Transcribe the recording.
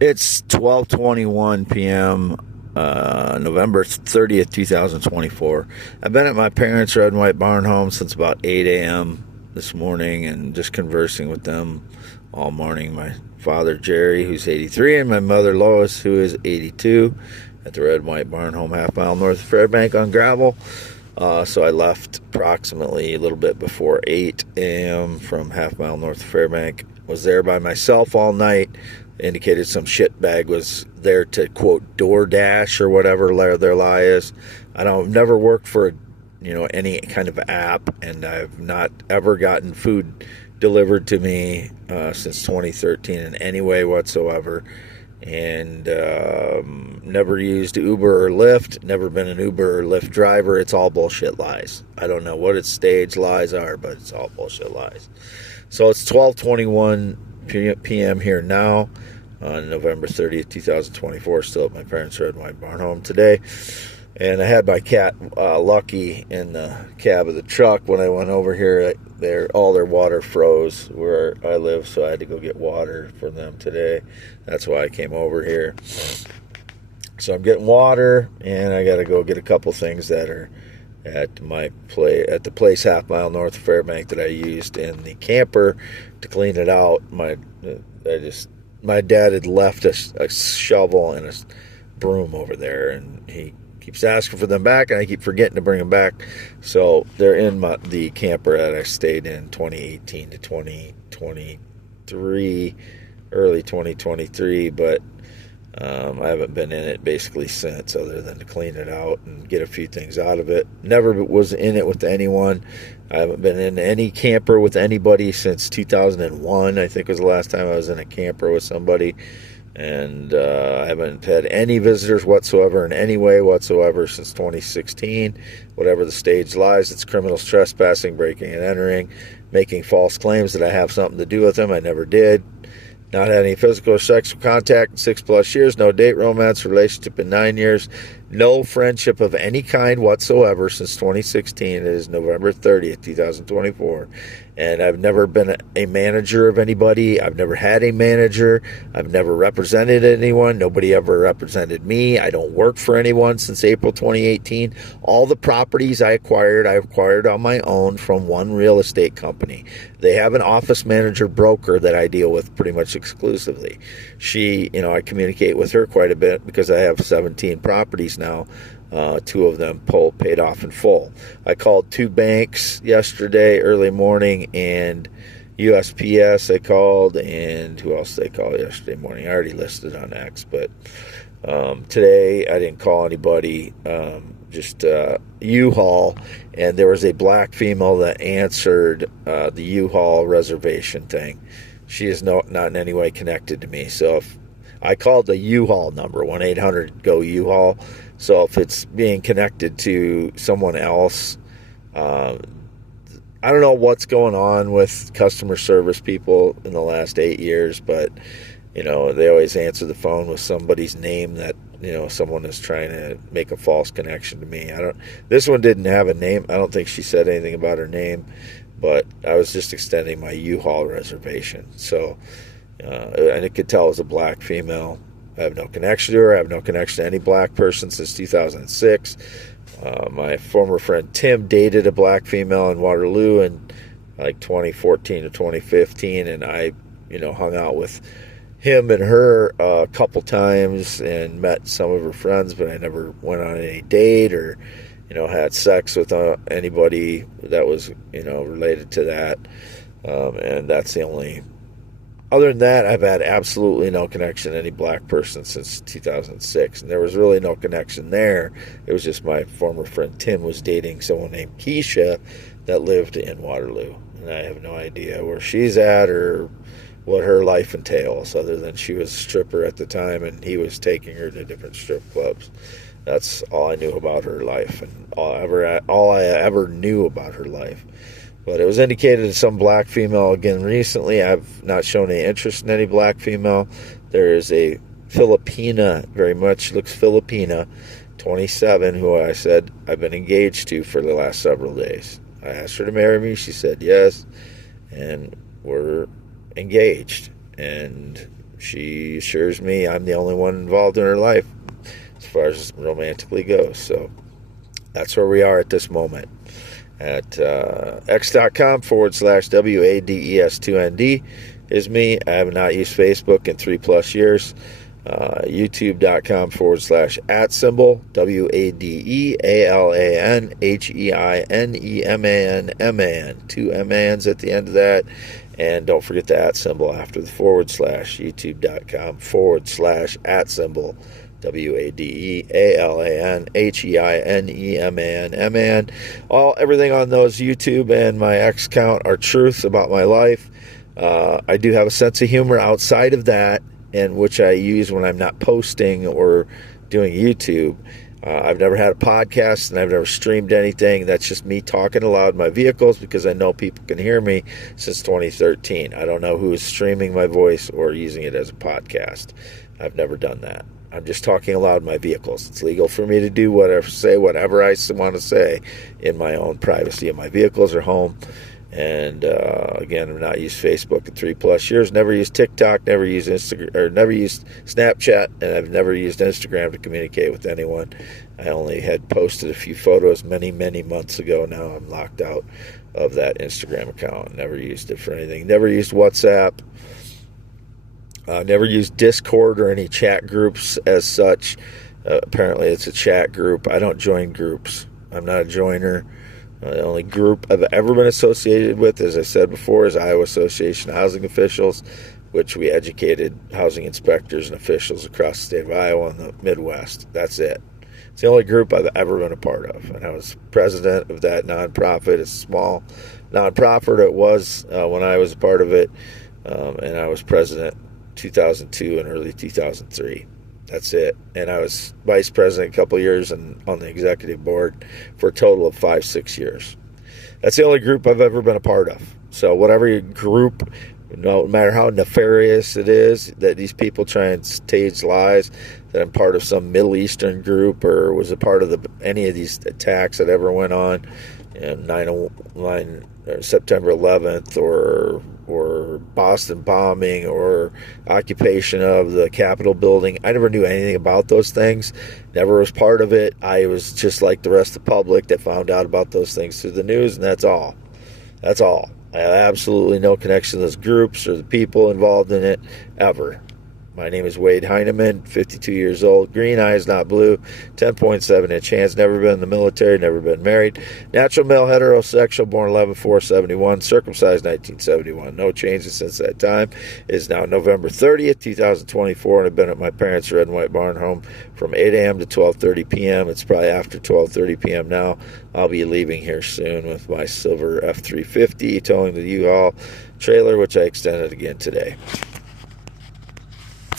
It's 12:21 p.m. November 30th, 2024. I've been at my parents' red and white barn home since about 8 a.m. this morning and just conversing with them all morning. My father, Jerry, who's 83, and my mother, Lois, who is 82, at the red and white barn home half mile north of Fairbank on gravel. So I left approximately a little bit before 8 a.m. from half mile north of Fairbank. Was there by myself all night. Indicated some shitbag was there to, quote, DoorDash or whatever their lie is. I've never worked for, any kind of app, and I've not ever gotten food delivered to me since 2013 in any way whatsoever. And never used Uber or Lyft, never been an Uber or Lyft driver. It's all bullshit lies. I don't know what its stage lies are, but it's all bullshit lies. So it's 12:21 p.m. here now on November 30th, 2024, still at my parents' red and white barn home today. And I had my cat Lucky in the cab of the truck. When I went over here, all their water froze where I live, so I had to go get water for them today. That's why I came over here. So I'm getting water, and I got to go get a couple things that are at the place half mile north of Fairbank that I used in the camper to clean it out. My dad had left a shovel and a broom over there, and he keeps asking for them back, and I keep forgetting to bring them back. So they're in the camper that I stayed in 2018 to 2023, early 2023, but I haven't been in it basically since, other than to clean it out and get a few things out of it. Never was in it with anyone. I haven't been in any camper with anybody since 2001, I think was the last time I was in a camper with somebody. And I haven't had any visitors whatsoever in any way whatsoever since 2016. Whatever the stage lies, it's criminal trespassing, breaking and entering, making false claims that I have something to do with them. I never did. Not had any physical or sexual contact in 6+ years. No date, romance, relationship in 9 years. No friendship of any kind whatsoever since 2016. It is November 30th, 2024. And I've never been a manager of anybody. I've never had a manager. I've never represented anyone. Nobody ever represented me. I don't work for anyone since April 2018. All the properties I acquired on my own from one real estate company. They have an office manager broker that I deal with pretty much exclusively. She, I communicate with her quite a bit because I have 17 properties now. 2 of them paid off in full. I called 2 banks yesterday early morning, and USPS I called, and who else did I call yesterday morning? I already listed on X, but today I didn't call anybody, just U-Haul, and there was a black female that answered the U-Haul reservation thing. She is not in any way connected to me, so if I called the U-Haul number, 1-800-GO-U-Haul. So if it's being connected to someone else, I don't know what's going on with customer service people in the last 8 years, but, they always answer the phone with somebody's name that, someone is trying to make a false connection to me. This one didn't have a name. I don't think she said anything about her name, but I was just extending my U-Haul reservation. So, and it could tell it was a black female. I have no connection to her. I have no connection to any black person since 2006. My former friend Tim dated a black female in Waterloo in like 2014 to 2015, and I, hung out with him and her a couple times and met some of her friends, but I never went on any date or, had sex with anybody that was, related to that. And that's the only... Other than that, I've had absolutely no connection to any black person since 2006, and there was really no connection there. It was just my former friend Tim was dating someone named Keisha that lived in Waterloo, and I have no idea where she's at or what her life entails, other than she was a stripper at the time, and he was taking her to different strip clubs. That's all I knew about her life, and all I ever knew about her life. But it was indicated to some black female again recently. I've not shown any interest in any black female. There is a Filipina, very much looks Filipina, 27, who I said I've been engaged to for the last several days. I asked her to marry me. She said yes, and we're engaged. And she assures me I'm the only one involved in her life as far as romantically goes. So that's where we are at this moment. At x.com/WADES2ND is me. I have not used Facebook in 3+ years. YouTube.com/@symbol WADEALANHEINEMAN, 2 MANs at the end of that. And don't forget the @ after the /. YouTube.com/@symbol WADEALANHEINEMAN. Everything on those YouTube and my X account are truths about my life. I do have a sense of humor outside of that, and which I use when I'm not posting or doing YouTube. I've never had a podcast, and I've never streamed anything. That's just me talking aloud in my vehicles because I know people can hear me since 2013. I don't know who is streaming my voice or using it as a podcast. I've never done that. I'm just talking aloud in my vehicles. It's legal for me to do whatever, say whatever I want to say in my own privacy in my vehicles or home. And again, I've not used Facebook in 3+ years. Never used TikTok. Never used Instagram, or never used Snapchat, and I've never used Instagram to communicate with anyone. I only had posted a few photos many, many months ago. Now I'm locked out of that Instagram account. Never used it for anything. Never used WhatsApp. Never used Discord or any chat groups as such. Apparently, it's a chat group. I don't join groups. I'm not a joiner. The only group I've ever been associated with, as I said before, is Iowa Association of Housing Officials, which we educated housing inspectors and officials across the state of Iowa and the Midwest. That's it. It's the only group I've ever been a part of. And I was president of that nonprofit. It's a small nonprofit. It was when I was a part of it. And I was president 2002 and early 2003. That's it. And I was vice president a couple of years and on the executive board for a total of 5-6 years. That's the only group I've ever been a part of. So whatever your group, no matter how nefarious it is, that these people try and stage lies that I'm part of some Middle Eastern group or was a part of any of these attacks that ever went on, in 9/11, or September 11th, or Boston bombing, or occupation of the Capitol building. I never knew anything about those things. Never was part of it. I was just like the rest of the public that found out about those things through the news, and that's all. That's all. I have absolutely no connection to those groups or the people involved in it, ever. My name is Wade Heineman, 52 years old, green eyes, not blue, 10.7-inch hands, never been in the military, never been married, natural male, heterosexual, born 11/4/71, circumcised 1971. No changes since that time. It is now November 30th, 2024, and I've been at my parents' red and white barn home from 8 a.m. to 12:30 p.m. It's probably after 12:30 p.m. now. I'll be leaving here soon with my silver F-350, towing the U-Haul trailer, which I extended again today.